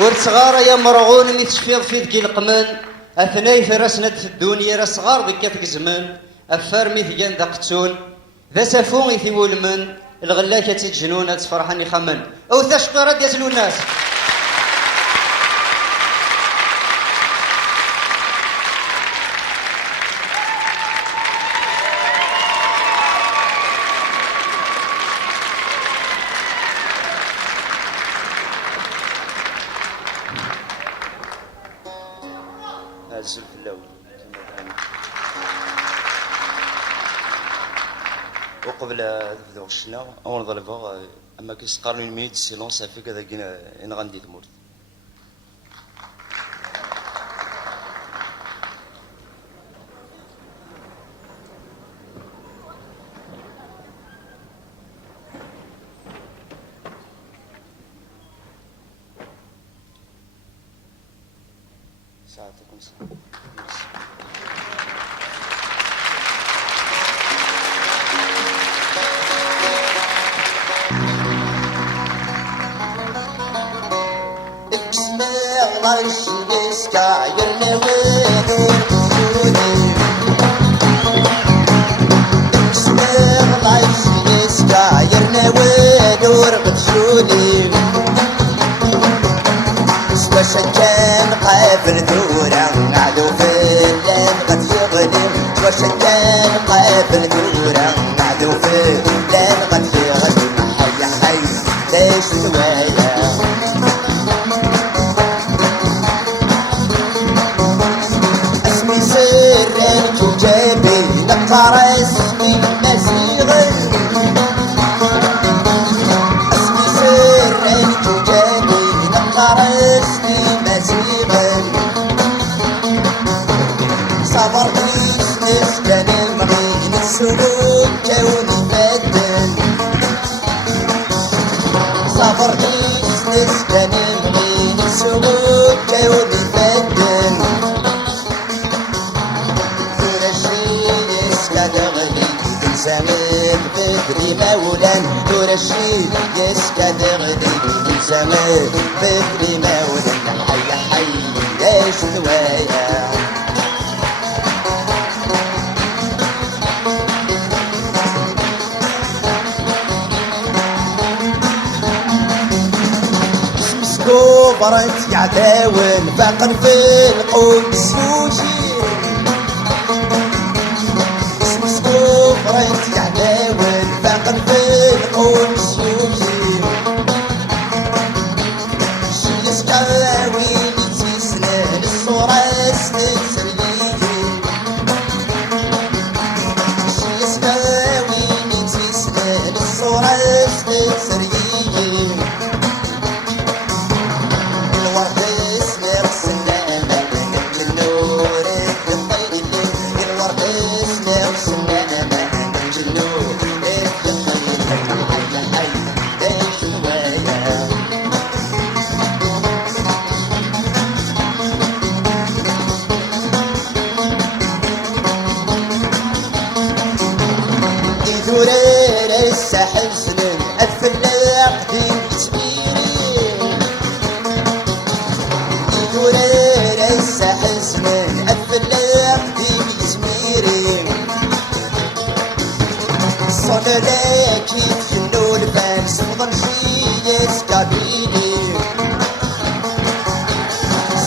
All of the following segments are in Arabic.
ورتغار يا مرغون مي تشفيض في ذكي القمن اثناي في راسنا في الدنيا راس صغار ذكي زمان افار مي ثيان ذا قتون ذا سافون في ولمن الغلا كاتي جنون تفرحني خمن او تشطر ديال الناس. الزلف اللاوي وقبل ذو الشنا اون ظلفا اما كيسقارني الميت سيلونس في كذا كينا ان غندي ثمورت ساعتكم ساعة. وشكان قافل ثورة عدو في الليل قد يغلب وشكان قافل ثورة عدو في الليل قد يغلب حي حي ليش دوايا اسمي سرك وجيبي نقطع اسمي مسيغ اسمي سرك وجيبي نقطع صبرتيش نسكن المريض السلوك كوني بدل صبرتيش نسكن المريض السلوك كوني بدل ترشيد اسكن غلي زمان بدري مولان ترشيد اسكن غلي زمان بدري مولان حي حي ليش دوايا برت يعداون باقن في القدس وجي اسمسكو برت يعداون باقن في القدس وجي شي يسكاوي تيسنان الصورة استسليجي شي يسكاوي تيسنان الصورة استسليجي حزن الفلاح دين كتبيري يقول ليس حزن الفلاح دين كتبيري صنع لك يتجنو الفانس وضنجية كابيني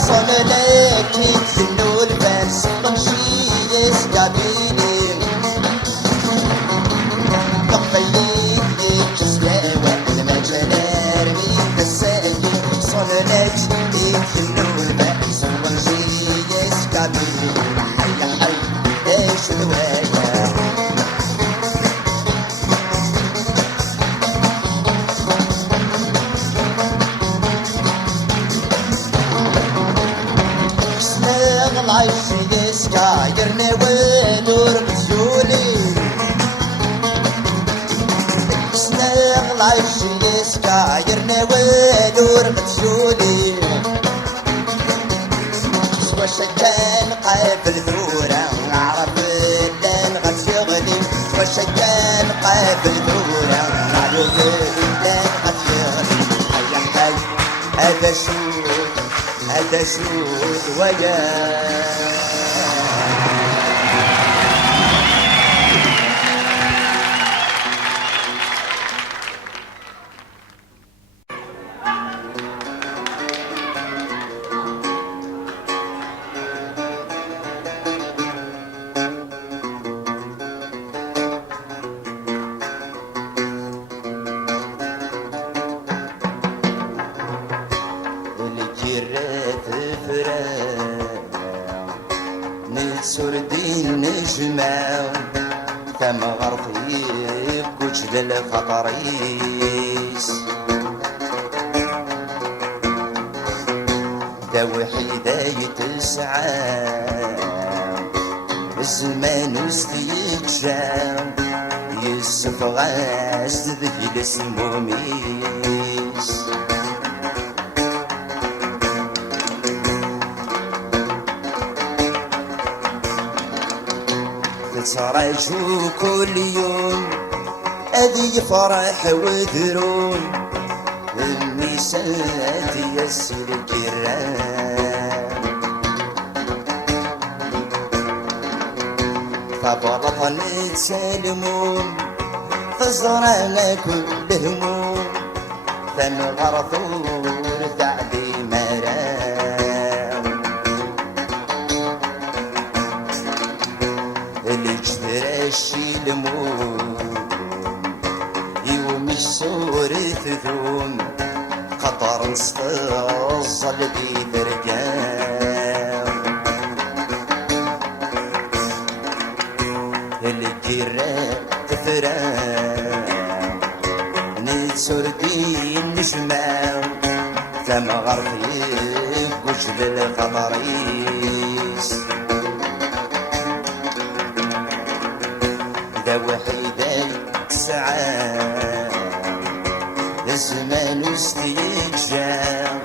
صنع لك يتجنو الفانس وضنجية كابيني عايش يسكايرني ودور بزولي سنغل عايش يسكايرني ودور بزولي سوا شكان قابل ثورة عرف اللان غتشغلي سوا شكان قابل ثورة عرف اللان غتشغلي حي حي هذا شو هذا سود وياه سردين نجمة كما غرفي بكجل الخطريس دا وحيدة يتسعى الزمان وستيجام يسفغاس ذي السموميس تراجو كل يوم أذي فرح وذرون النساء يسر الجيران فبرطا نتسالمون فزرنا كل هموم فنغرثور تعدي مرام الشيلمون يوم السور ثذون قطر نستظل دي ترجام الجيران تفرام نتسور دي نجمام كما غرفي بوجل الخضريس وحيدة تسعى الزمان استيجام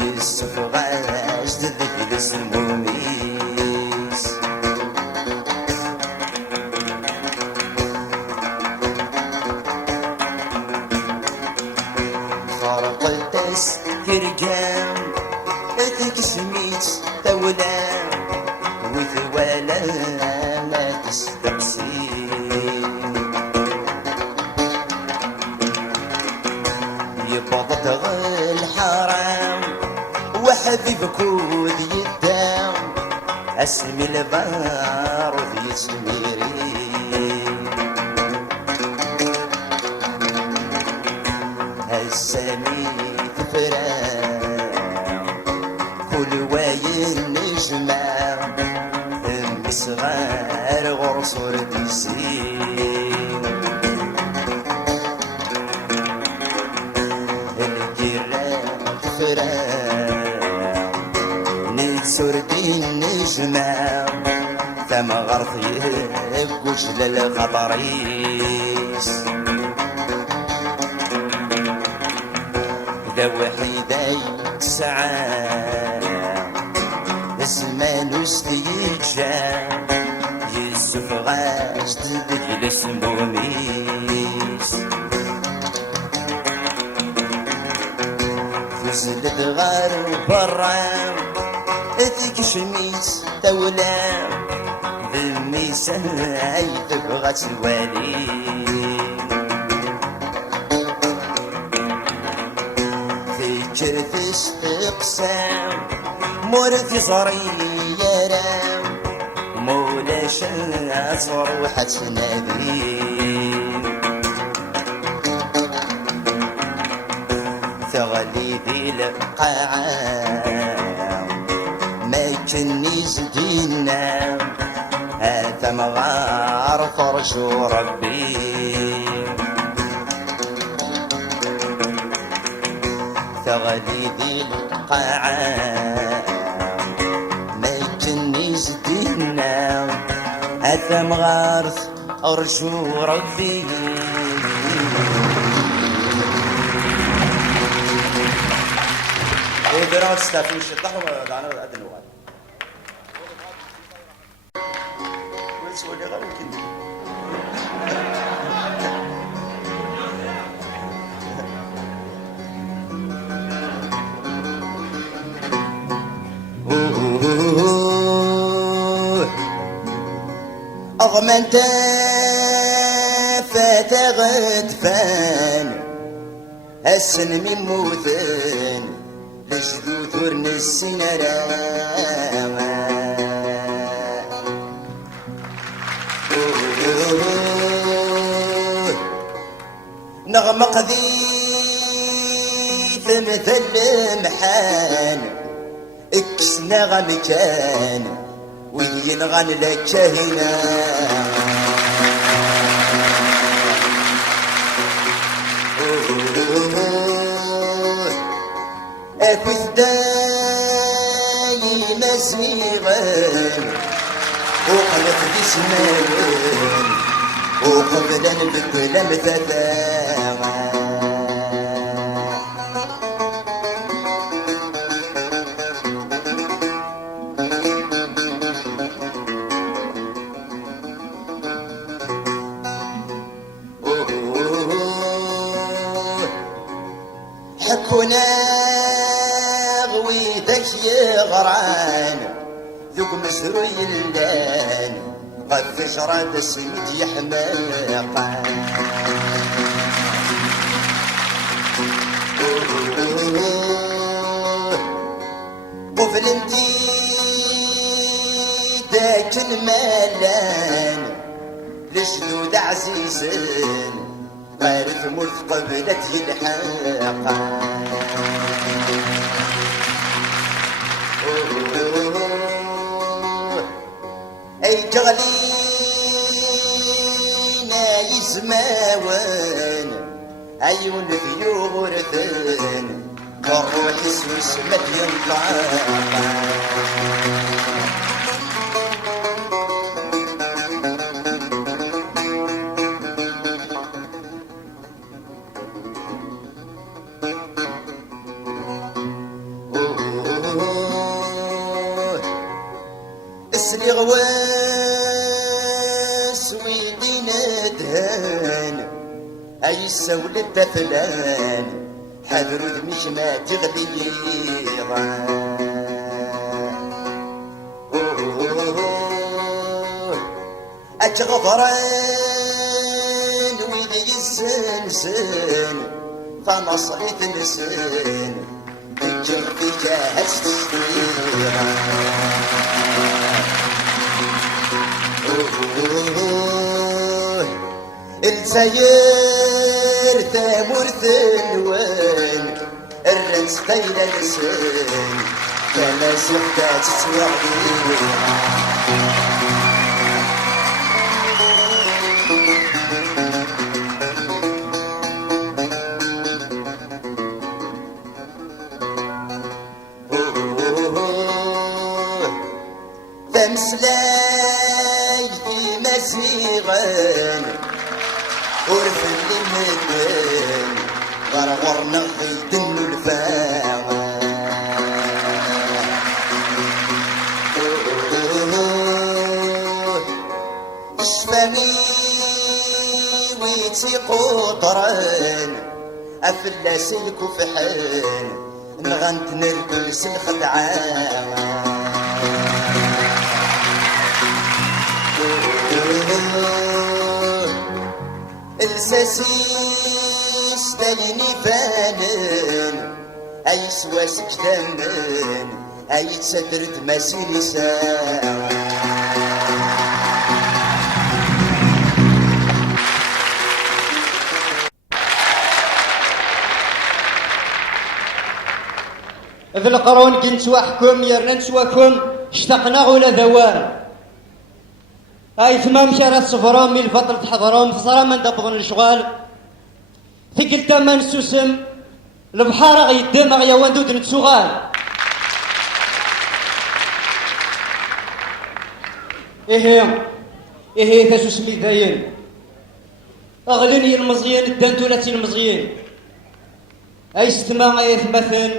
يسفغاش ذذك السموميس خرق الدس كرجام اذك سميت تولام وثوالا ما تستقسي يبضت الحرام وحبيبك ودي الدام اسمي البار وذي سميري هالسمي تفرام كل واين نجمة امي صغار غرصور تسير نتسردين نجمة ثم غرفي بوجل الخطريس دا وحيدة تسعى الزمان استيجام يسفغاش تدخل السموميس نزلت غار برام اذيك شميت تولام بالميساي تبغى توالي فكر في استقسام مورثي صري رام مولا شاس روحة نبيل تغلي ذي القاعة ما كني زدينا هذا مغار فرجو ربي تغلي ذي القاعة ما كني زدينا هذا مغار أرجو ربي دراسة استفيش الضحوة دعنا أدنى وعد ويسولي غير يمكن رغم انت فتغت فان السن من موثن لجدود ورن السنرا نغم قذيث مثل محان اكس نغم كان وينغن لك هنا اكوث داي مسيغن وقلت بسمان وقبلا بكل مثلا حكونا غويتك يا غران ذوق مسروي اللان قد فجرات السميد يحماق قفل انتي داك المالان لشدود عزيزين غيرت ملك قبلت الحاقة اي جغلينا يسماوان عيون في غرفان كالروح يسوس مدين طاقة اسلي غواس ويدينا دهان اي السولد فلان حذروا ذمش ما تغلي اتغفران ويدي السنسن فنصريت نسن بجر فيك هستشتيرا السير ثامر ثلوان الرنس قيل لسان كما زغدات تسوعدين تمسلاي في مسيغان ورف اللي مدن غرغرنا في دم الفاوان اشفاني ويتي قطران افلاسي الكفحان نغنت نركل سلخ دعاوان الساسيس تاليني فانن اي سواسك ثمن اي تسدرت مسيري ساعة ذي القرون كنت وحكم يرنا نسواكم اشتقنا ولا ذوال هاي ثمام شارات صفرام من الفترة تحضرهم فصرا من دبضن الشغال ثقل تامان السوسم البحار غيدم غيوان دود نتسوغال إيه تسوسم لي داين أغلني المزيين الدانتولاتي المزيين أي ستما أي ثمثن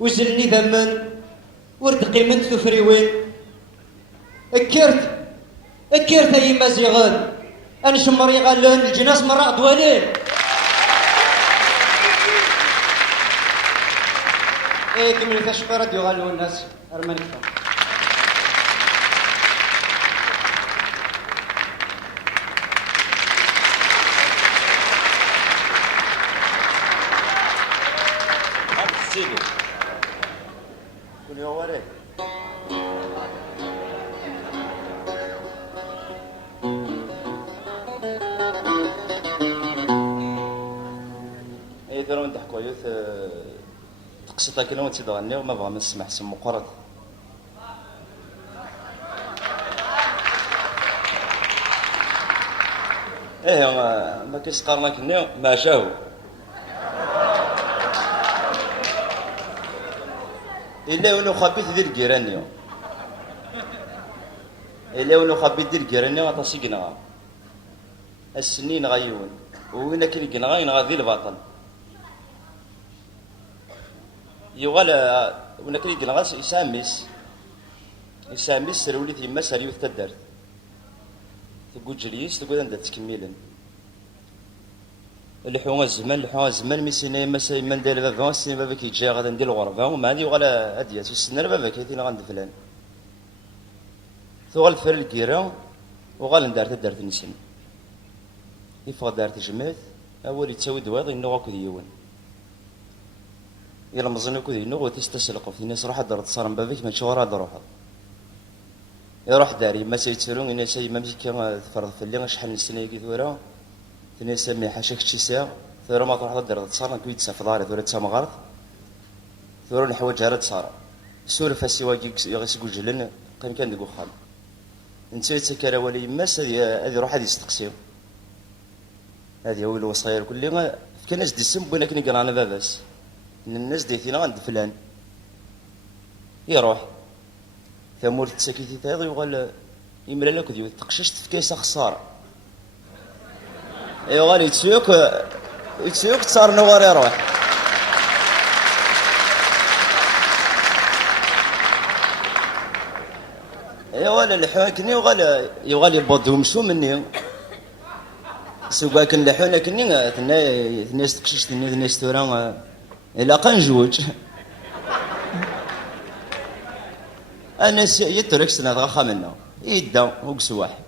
وزلني ذمن ورد قيمن ثفريوين اكرت اي مازيغان انشمر يغالن الجناس مرة دوالين كمل تشكر راديو غالو الناس ارمانك سيدي كل يوم وريك اي ترى نضحكوا يوث تقصد كلمة وانت تغني وما بغا ما نسمع سم مقرد ايه ما كيسقارنا كني ما شاو إلا ونو خبيت دير الجيرانيو إلا ونو خبيت دير الجيرانيو غطاسي قنغا السنين غيون وين كاين قنغا ينغا ذي الباطل يغال وين كاين قنغا يساميس سرولي تيما سريوث تدرت تقول جليس تقول أنت تكميلا اللحوم الزمان ميسينا مسا من دير بابا السنين بابا كيجي غادا ندير الغرفه وما عندي ولا هديات والسنه بابا كيتينا غند فلان ثوغل فر الكيرا وغال دارت نسن يفغ دارت جمات اول يتساوي دواض انه غاكو ديون يلا مزن كو دينو وتستسلق في الناس راح دارت صار باباك ما تشورا تروح يروح داري ما سيتسرون الناس ما مشي تفرض في اللي شحال من سنه كي ثورا ثاني سامي حاشاك شي ساعه ثورا ما تروح تدير تصار كي تسافر داري ثورا تسا مغارض ثورا الحوايج هاد تصار سولف السواقي يغسقوا جلن كان ديك وخال انت تسكر ولي ماس هذه روح هذه يستقسيو هذه هو الوصايا كل كان ناس دي السم بونا كني قرانا باباس ان الناس ديتينا عند فلان يروح ثمور تسكيتي تايض يقول يملا لك ديو تقششت في كيسه خساره يقول يتسوق تصار نوار يروح ولا الحواكني يغالي يبضهم شو مني سوق كان لحونا كني الناس تقششت الناس تورا الى قنجوج الناس يترك سنه غا منا يدا هو سواح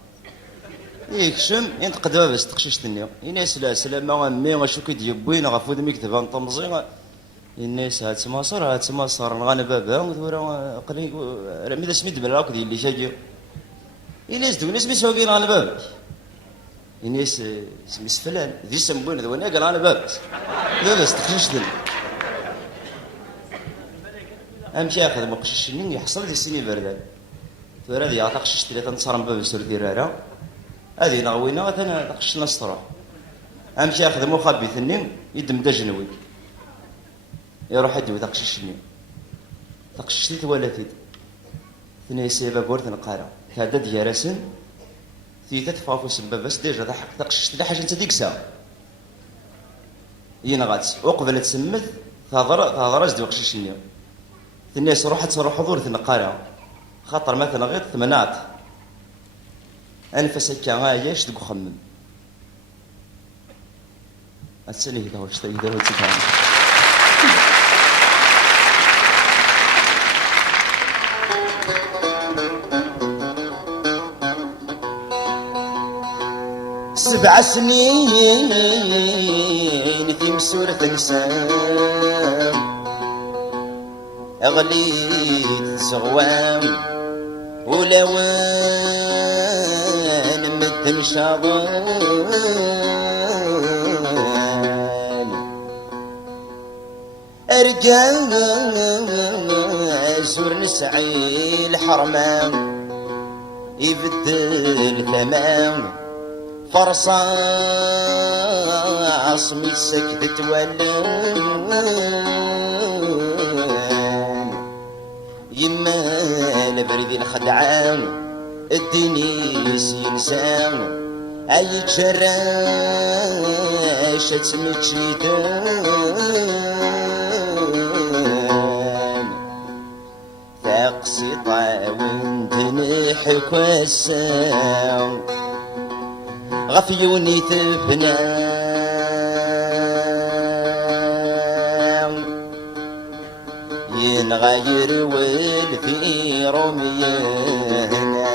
يكشم ينتقد بس تقششتني الناس لا سلامه امي وشو كيديبوين غا فود مكتب نطمزي الناس هات مصر نغنى بابا ورا قلي رمي سميت بلا كدي اللي شاجي الناس دو ناس مسوقين على بابا الناس سميس فلان ذي سمبون ذو انا قال انا بابا بس تقششتني امشي اخذ ما قششني يحصل لي سنين بردان ثورا ذي عطا قششت لي تنصرم بابا سور ديرارا هذه نغوينا انا قششنا السطرا امشي اخذ مخبي ثنين يدم دجنوي يروح يدوي تقششني تقششتي ولاتي ثني سيبا بورت نقارا هذا ديارسن ثيتا تفافو سبب بس ديجا ضحك تقششت لي حاجه انت ديك الساعه ينغات وقبل تسمت تهضر ديال قششني الناس روحت تروح حضور النقارة خاطر مثلا غير ثمانات انفس هكا غايش دك خمم السنه هذا واش تقدر تفهم7 سنين في مسورة نسام أغليت صغوام ولوان مدن شاضان أرجال زور نسعي الحرمان يبدل ثمان فرصاص مسكت ولان يما البرد الخدعان الدنيس ينسان اي جراشة متشيدان تقصي طاون تنحك والساو غفيوني تفنام ينغير والفي رميانا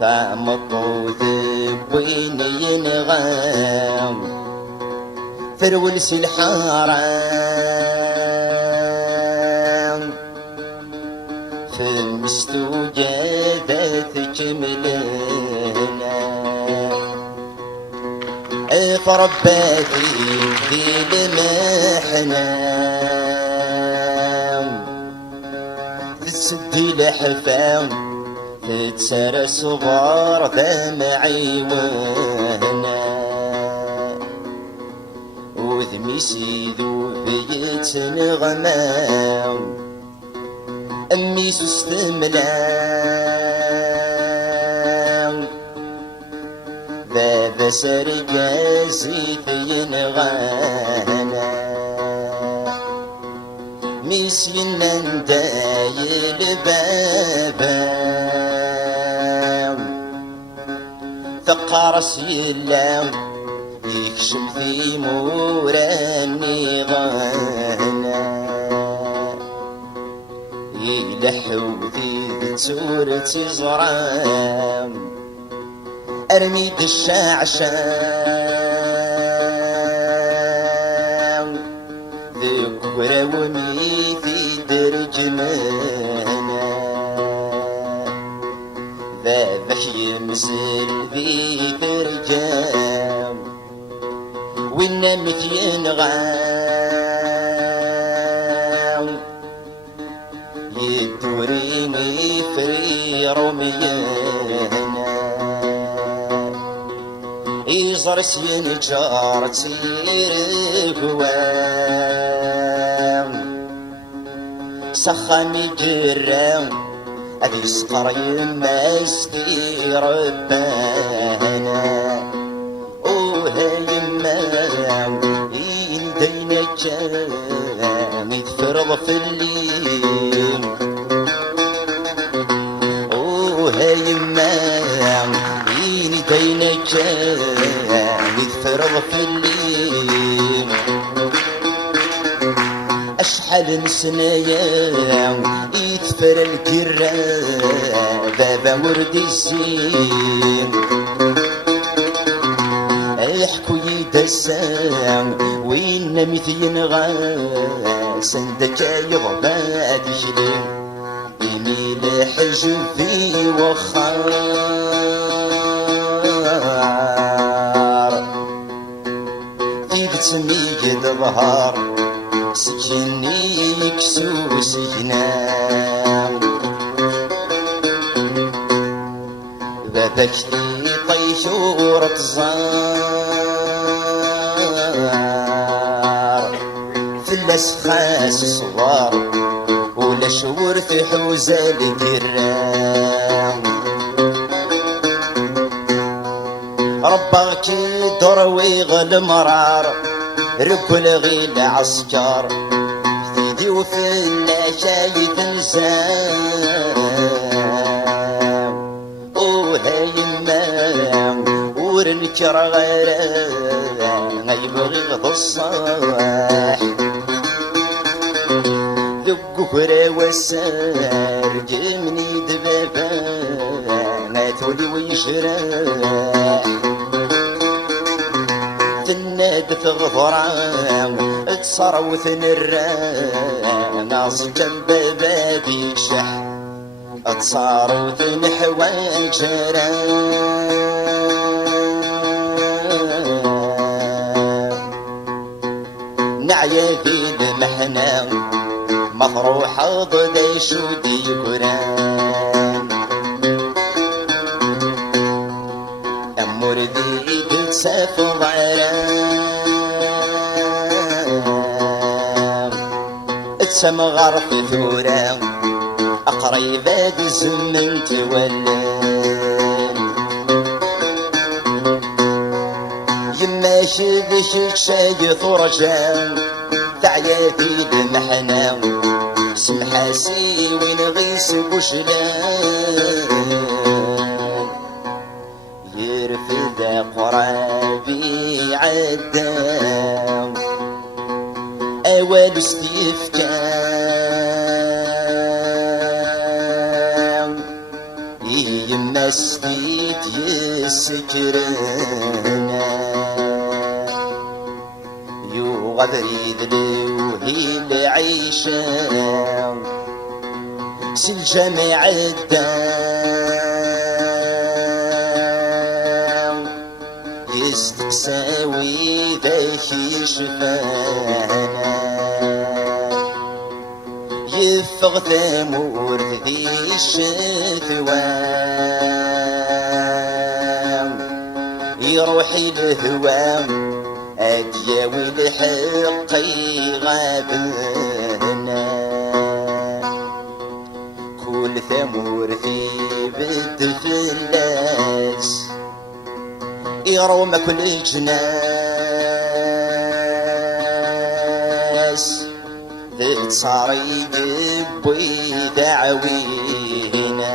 فمطو ذبوين ينغام فرولس الحرام فمستوجدت كملنا فرباتي في المحنة تسدي لحفاو تتسرى صغار دمعي وهنا وذميسي ذوبيت نغماو أمي سستملاو باب سرقازي ينغانا ميسينا ندايل بابا ثقارس يلاو يكشم في موراني غانا يلحو في تورة زرام أرميد الشعشام ذكرى وميثي درجمانا ذابح يمزل ذي ترجام والنمت ينغام يدوريني فري رميانا يزرس ينجار تسير قوام سخامي جرام أدي سقر يمستي ربانا وها يمام يندينا جام يتفرض في الليل وها يمام يندينا جام يتفرض في الليل أشحال نسنايا يتفر القراب بابا ورد الزين يحكوا يدسام وين مثين غاس عندك يغباد يشلم يميل حجب في وخار فيك تميقد ظهر سكيني يكسو سكنام بابك لي طيشورة الزار في الأسخاس صغار ولا شور في حوزة الكرام ربك دروي غل مرار ركل غيل عسكر في دي وفي النشاي تنسام وهاي المام ورنكر غيران يبغي غض الصاح ذق فرا وسار جمني دبابا ناتولي ويشراح تناد في غفران تصروث نران ناس جنب بابي شح تصاروث نحوى جران نعيا في المحنة مطروحة ضدي شودي قران أمور دي تسافر عرام تسمغر في ثورة أقريبات الزمن تولان يما شبشك شاي ثرجان تعيا في المحنة سمحاسي ونغيس بوشلان يرفد قرابي عدام أول استيفكام يما استيت يسكرنا وبريد لوهي العيشة سي الجامع الدام يستقساوي ذاك يشفانا يفغ ثمور ذي الشثوان يروحي الهوام أدياوي الحق غابنا كل ثمور ذي بالدفلاس يروم كل جناس صار يقبي دعوينا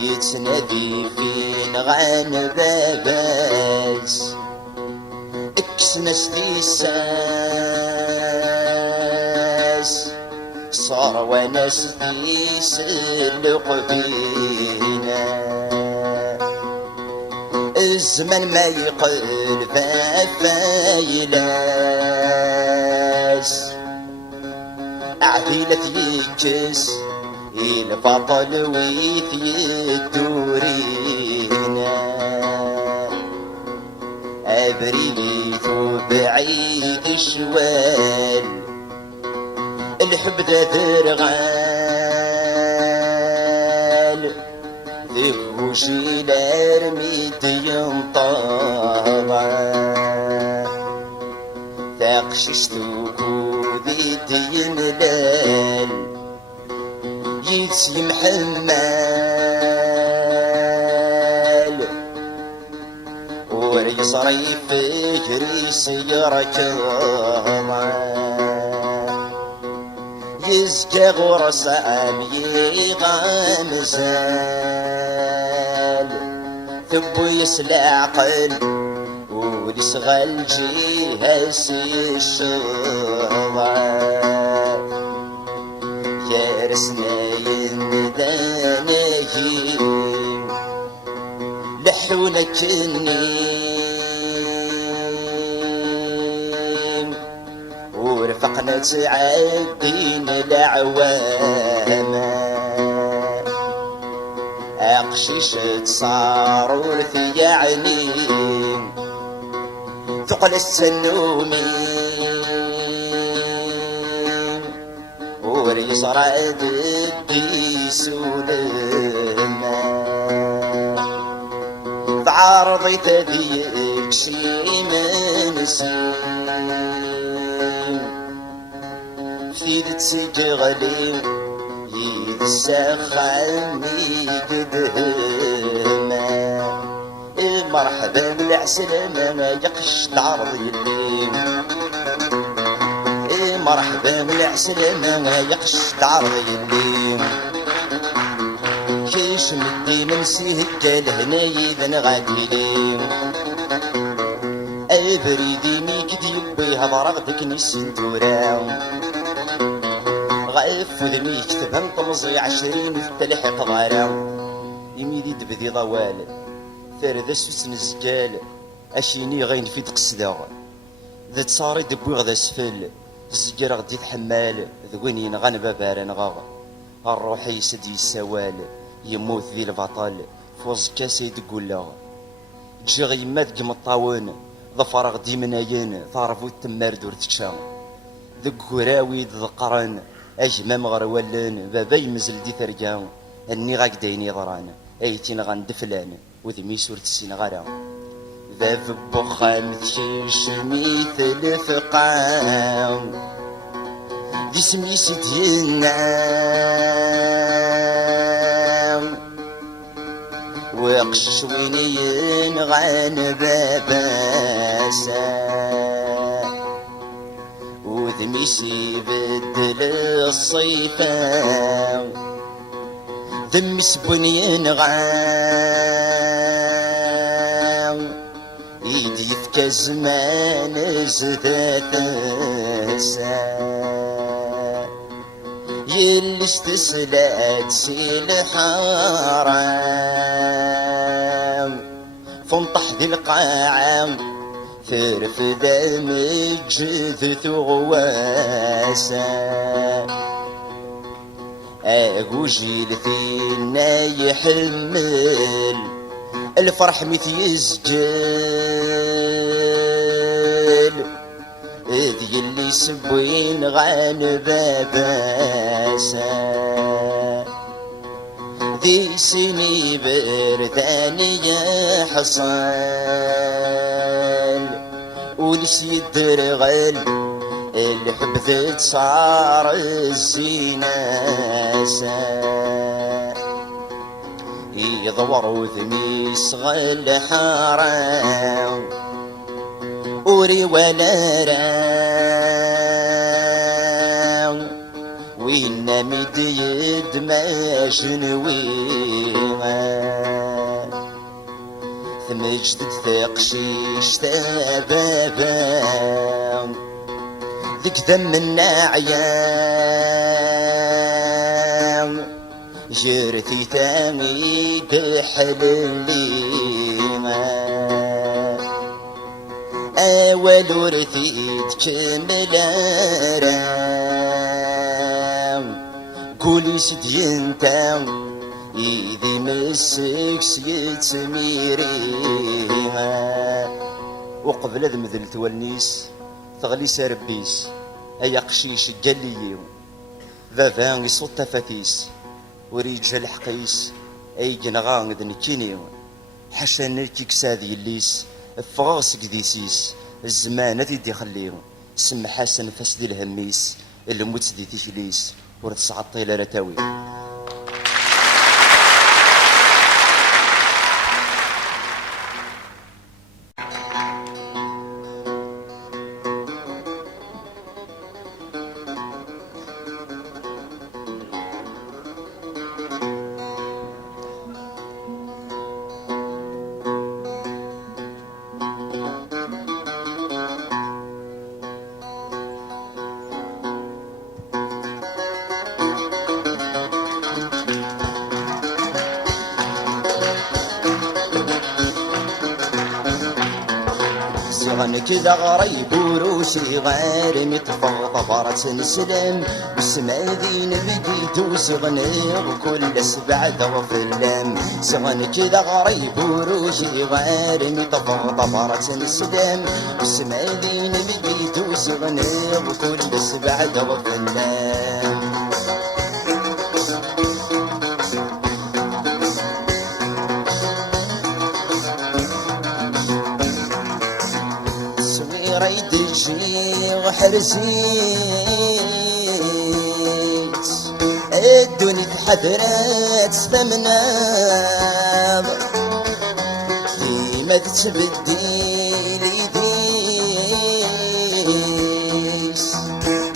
يتنادي فين غنباباس اكسنس ديساس صار وناس يسلق بينا الزمن ما يقل فايلاس عديلة يكس البطل ويث يدورينا أبريث بعيد شوال الحب ذا ذرغال ذكوشي لارميد ينطاغا ثاقششتوكو ذي دينلال يتسي محمال وريصري فجري سيرك يزكى غرسان يغامزال ثبو يسلع قل ولسغل جيها الشغال يا رسنا ينداناهي لحونك النيم ورفقنا تعدين العوامة أقشيشة صاروا يعني ثقل السنومين وريصر الديس ولما بعرضي تذيك شي منسين في تسجغلي يتسخني قدهما مرحبا بالعسل ما يقش العرض الليل مرحبا بالعسل ما يقش العرض الليل كيش مدي من سيهك الهناي ذن غادي لي أبريدي ميك ديبي هضرغتك نسنتورا غاف ذميك تفهم طمزي 20 في التلحق ضارا يميدي دبدي ضوال فرد سوس نزكال اشيني غين في تقصدا ذا تصاري دبوي غدا سفل زكر غدي تحمال ذوينين غنبا باران غاغ الروح يسد يسوال يموت ذي البطل فوز كاسي تقول جي غيما ذك مطاون ظفر غدي مناين ضربو التمار دور تكشا ذك كراوي ذقران اجمام غروالن بابا يمزل دي ثرقا اني غاك دايني ضران ايتين غندفلان وذمي سورة السنغارة ذا بخام تشيش مثل فقام دي سمي سيدينا وقش وينين غان باباسا وذمي سيبدل الصيفان ذم سبنين غام يدي في كزمان زداتاسا يلي استسلات سي الحرام فنطح ذي القاعة فرفدا مجد غواسا أقوجيل فينا يحمل الفرح مثل يسجل ذي اللي سبوين غان باباسا ذي سني برداني حصان ولسي الدرغل الحب صار الزيناسا يضور وثني صغل حرام وري ولا رام وين مد يد ما جنويها ثمجد ثقشيش تبابا ذيك ذم النعيان جرثي ثاني تحلليها أول ورثيت كمل رام قولي سدي انت إذي مسك يتميريها وقبل ذم ذلت والنيس ثغلي سربيس أي قشيش قليو ذا يصوت تفتيس وريجال حقيس أي جنغان ذن كينيو حشا نركيك ساذي الليس فغاس قديسيس الزمان ذي دي خليو سم حسن فسدي الهميس اللي موت دي تشليس ورتصعد طيلة رتاوي صغن كذا غريب وروسي غير متفض برة نسلم والسما ذين بديت وصغني وكل سبع ذوف اللم صغن كذا غريب وروسي غير متفض برة نسلم والسما ذين بديت وصغني وكل سبع ذوف اللم ريد الشيخ حرسيت الدنيا تحذرت ثمناب ديما تبدي ليديس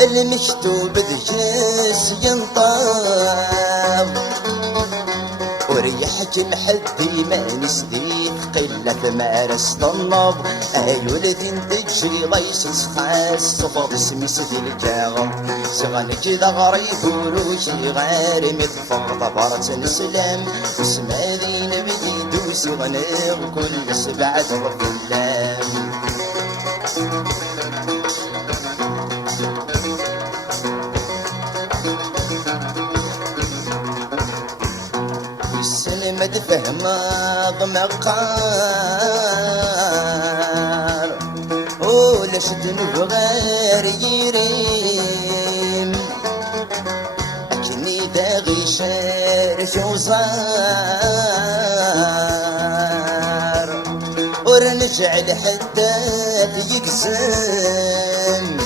المكتوب ذكيس ينطاب وريحك الحد ما نسدي قلة مارست النظر ولدي تجي ليس خاص صفض اسمي سدي الجاغم صغن كذا غريب وروشي غير متفض برة نسلم اسمع ذي نبدي دوسي غنير كل سبعة رب اللام ما تفهم ضمقار ولا شد غير يريم أكني داغي شار جوزار ورنجع لحتى يقسم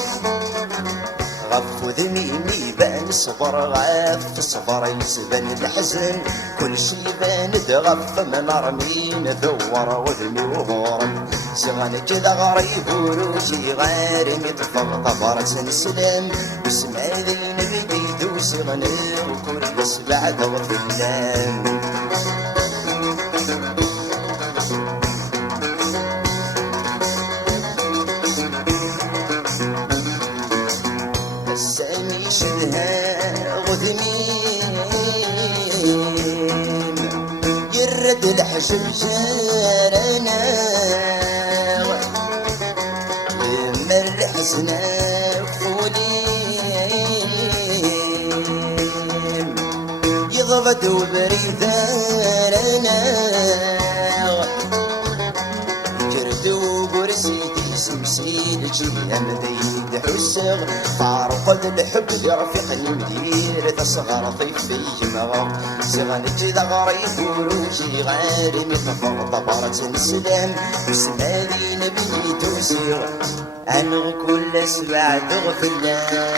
غفو ذميمي بان صبر غف صبر يسبن الحزن كل شي بان دغف من رمين ذور وذمي وغورم صغن كذا غريب وروشي غير متفق طبرة نسلم بسم ذين بقيد وصغن وكل سبع دور باللام السامي شدها غذمين يرد الحشم جارنا بريدانا جردو برسيدي سمسيل جي أمديد حسغ فارقد الحب يرفقني مدير تصغر طيفي جمغ سغنت ذا غريب وروجي غاري متفق طبرة السلام وسنادي نبي توسيغ أنا كل سبع تغفلان